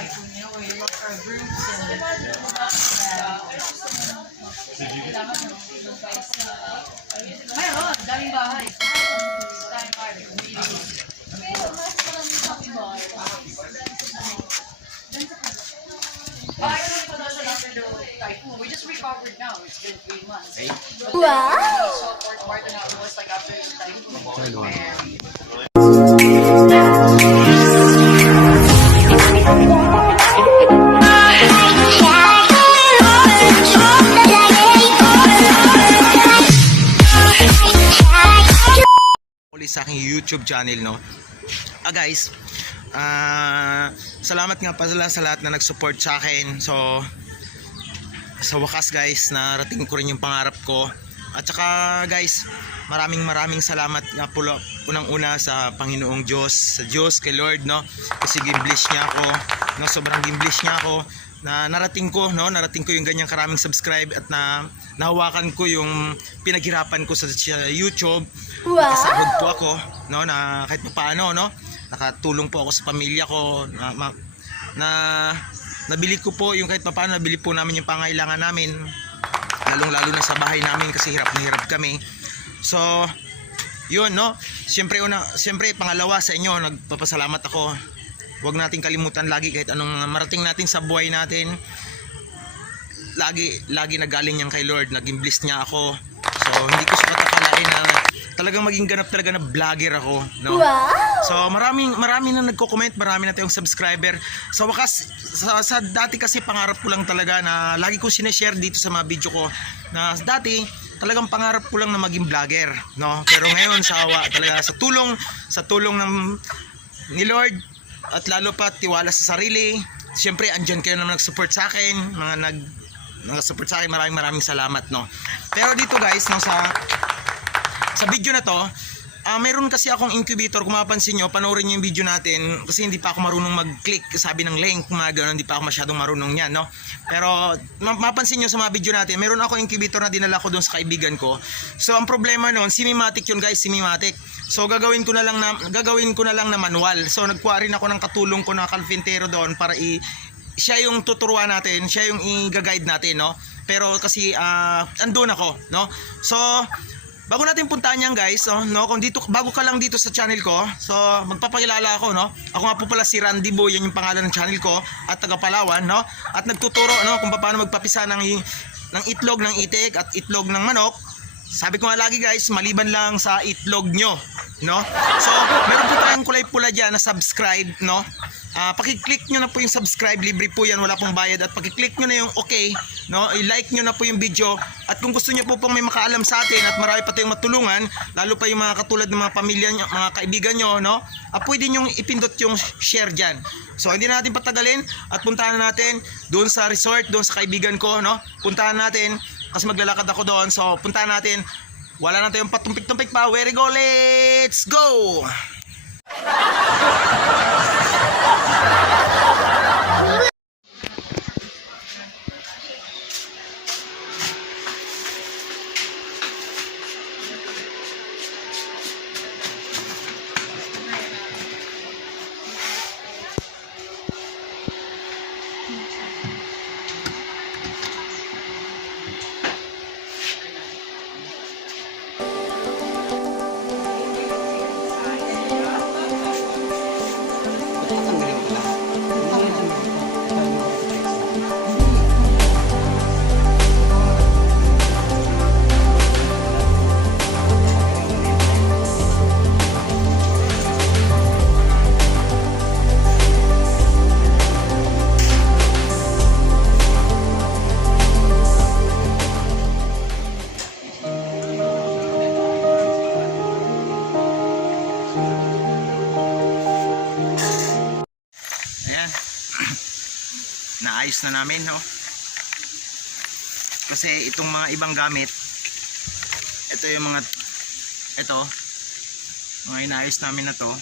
typhoon, you know, where you look for groups and mayroon, daming bahay. Daming bahay. We just recovered now. It's been 3 months. Wow! So part now was like after the typhoon. Sa aking YouTube channel, no? Guys, salamat nga pala sa lahat na nag-support sa akin. So sa wakas guys, narating ko rin yung pangarap ko. At saka guys, maraming salamat nga po unang-una sa Panginoong Diyos, sa Diyos, kay Lord, no? Kasi gimblish niya ako, no? Sobrang gimblish niya ako na narating ko yung ganyang karaming subscribe at nahawakan ko yung pinaghirapan ko sa YouTube. Wow! Kasahod po ako, no, na kahit paano, no, nakatulong po ako sa pamilya ko na nabili ko po yung kahit paano, nabili po namin yung pangailangan namin, lalong-lalo na sa bahay namin kasi hirap na hirap kami. So yun, no, siyempre pangalawa sa inyo, nagpapasalamat ako. Huwag nating kalimutan lagi kahit anong marating natin sa buhay natin, lagi nagaling yan kay Lord, naging bliss niya ako. So hindi ko sa katakalain na talagang maging ganap talaga na vlogger ako, no? Wow! So marami na nagko-comment, marami na tayong subscriber. Sa wakas, sa dati kasi pangarap ko lang talaga na lagi ko sineshare dito sa mga video ko na dati talagang pangarap ko lang na maging vlogger, no? Pero ngayon talaga sa tulong ni Lord at lalo pa tiwala sa sarili. Siyempre andyan kayo na nag-support sa akin, nag-support sa akin, maraming salamat, no? Pero dito guys, no, sa video na to, meron kasi akong incubator. Kung mapapansin nyo, panoorin nyo yung video natin kasi hindi pa ako marunong mag-click, sabi ng link, mga ganun, hindi pa ako masyadong marunong yan, no? Pero mapapansin nyo sa mga video natin, meron ako incubator na dinala ko doon sa kaibigan ko. So ang problema noon, simimatic yun guys, simimatic. So gagawin ko na lang na manual. So nagkuha rin ako ng katulong ko na kalpintero doon para siya yung tuturuan natin, siya yung i-guide natin, no? Pero kasi andun ako, no? So bago natin puntahan yan guys, no, kung bago ka lang dito sa channel ko, so magpapakilala ako, no. Ako nga po pala si Randy Boy, yan yung pangalan ng channel ko, at taga Palawan, no. At nagtuturo, no, kung paano magpapisa ng itlog ng itik at itlog ng manok. Sabi ko nga lagi guys, maliban lang sa itlog nyo, no. So meron po tayong kulay pula dyan na subscribe, no. Paki-click nyo na po yung subscribe, libre po yan, wala pong bayad. At paki-click nyo na yung okay, no, i-like nyo na po yung video. At kung gusto nyo po pong may makaalam sa atin at marami pa tayong matulungan, lalo pa yung mga katulad ng mga pamilya nyo, mga kaibigan nyo, no, pwede nyo ipindot yung share dyan. So hindi na natin patagalin at puntahan natin doon sa resort, doon sa kaibigan ko, no. Puntahan natin kasi maglalakad ako doon. So puntahan natin, wala na tayong patumpik-tumpik pa. Where we go, let's go! Naayos na namin, no? Kasi itong mga ibang gamit, ito yung mga inaayos namin na to,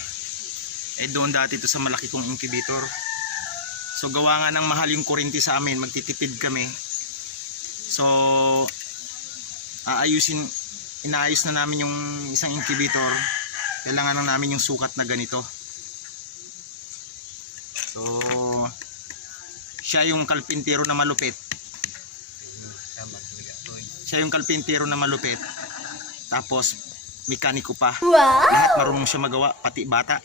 doon dati ito sa malaki kong incubator. So gawa nga ng mahal yung kuryente sa amin, magtitipid kami. So inaayos na namin yung isang incubator. Kailangan na namin yung sukat na ganito. So Siya yung kalpintero na malupit. Siya yung kalpintero na malupit. Tapos mekaniko pa. Lahat marunong siya magawa, pati bata.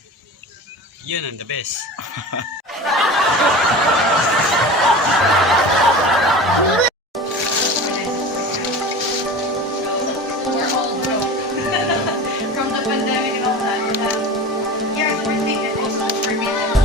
Yun ang the best. We're all broke. From the pandemic and all that. Yeah, so we're thinking also for me that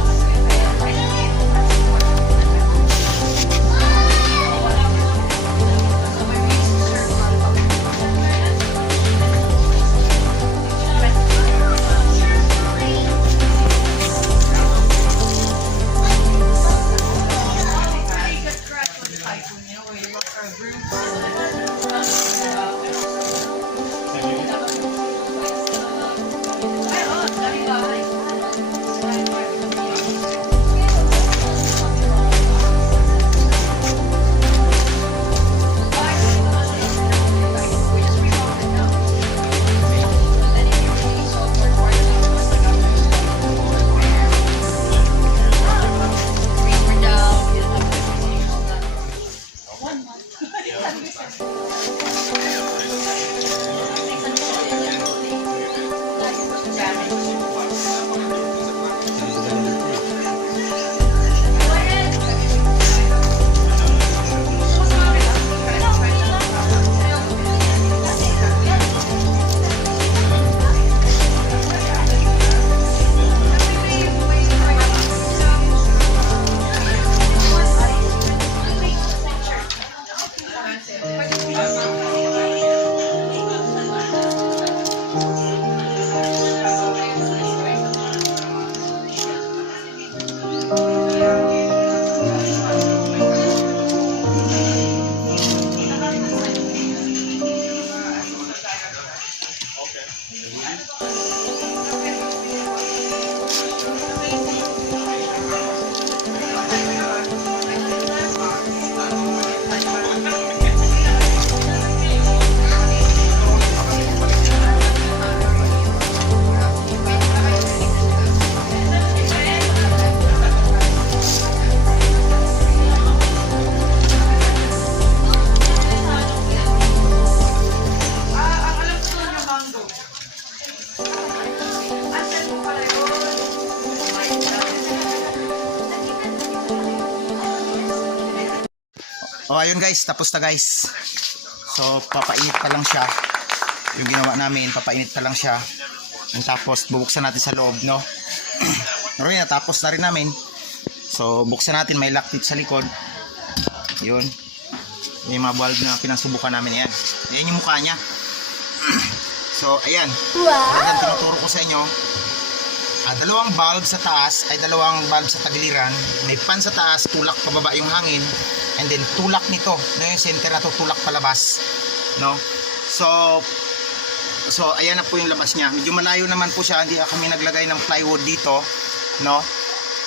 O ayun guys, tapos na guys. So papainit pa lang siya. Yung ginawa namin, papainit pa lang siya. And tapos bubuksan natin sa loob, no? Pero yun, natapos na rin namin. So buksan natin, may lock dito sa likod. Yun. May mga bulb na pinasubukan namin yan. Ayan yung mukha niya. So ayan. Ayan, tinuturo ko sa inyo. Dalawang bulb sa taas ay dalawang bulb sa tagiliran. May fan sa taas, tulak pababa yung hangin. And then tulak nito, no, yung center na to, tulak palabas, no? So ayan na po yung labas niya. Medyo malayo naman po siya, hindi kami naglagay ng plywood dito, no?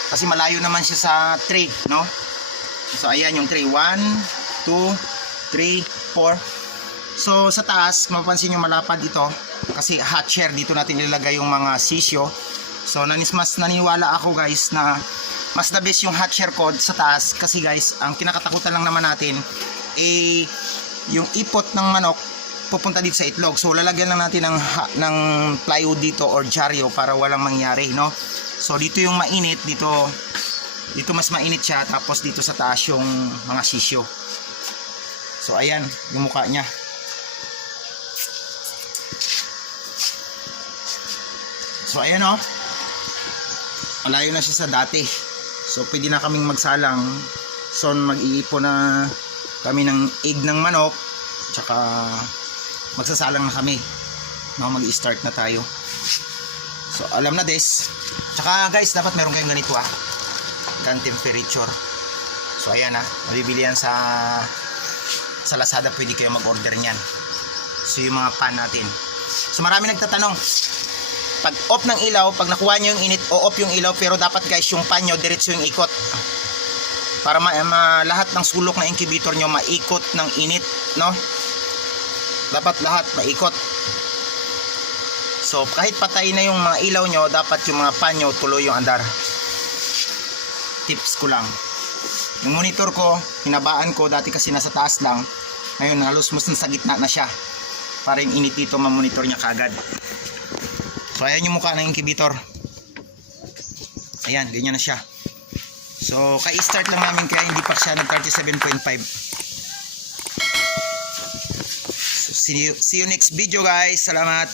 Kasi malayo naman siya sa tray, no? So ayan yung tray, 1, 2, 3, 4. So sa taas, mapapansin nyo malapad ito kasi hot chair, dito natin ilalagay yung mga sisyo. So mas naniwala ako guys na mas the best yung hot chair code sa taas kasi guys, ang kinakatakutan lang naman natin yung ipot ng manok pupunta dito sa itlog. So lalagyan lang natin ng plywood dito or dyaryo para walang mangyari, no? So dito yung mainit, dito mas mainit siya, tapos dito sa taas yung mga sisyo. So ayan yung mukha niya. So ayan, oh. Malayo na siya sa dati. So pwede na kaming magsalang. So mag-iipon na kami ng egg ng manok, tsaka magsasalang na kami, no? Mag-i-start na tayo. So alam na des. Tsaka guys, dapat meron kayong ganito gan temperature. So ayan mabibili yan sa Lazada, pwede kayo mag-order niyan. So yung mga pan natin. So marami nagtatanong, pag off ng ilaw, pag nakuha nyo yung init, o-off yung ilaw, pero dapat guys yung pan nyo diretso yung ikot para lahat ng sulok na incubator nyo maikot ng init, no? Dapat lahat maikot. So kahit patay na yung mga ilaw nyo, dapat yung mga pan nyo tuloy yung andar. Tips ko lang. Yung monitor ko, hinabaan ko, dati kasi nasa taas lang. Ngayon, halos mas nasa gitna na siya. Para yung init dito, ma-monitor niya kagad. So, ayan yung mukha ng incubator. Ayan, ganyan na siya. So, ka-start lang namin kaya hindi pa siya ng 37.5. So, see you next video guys. Salamat.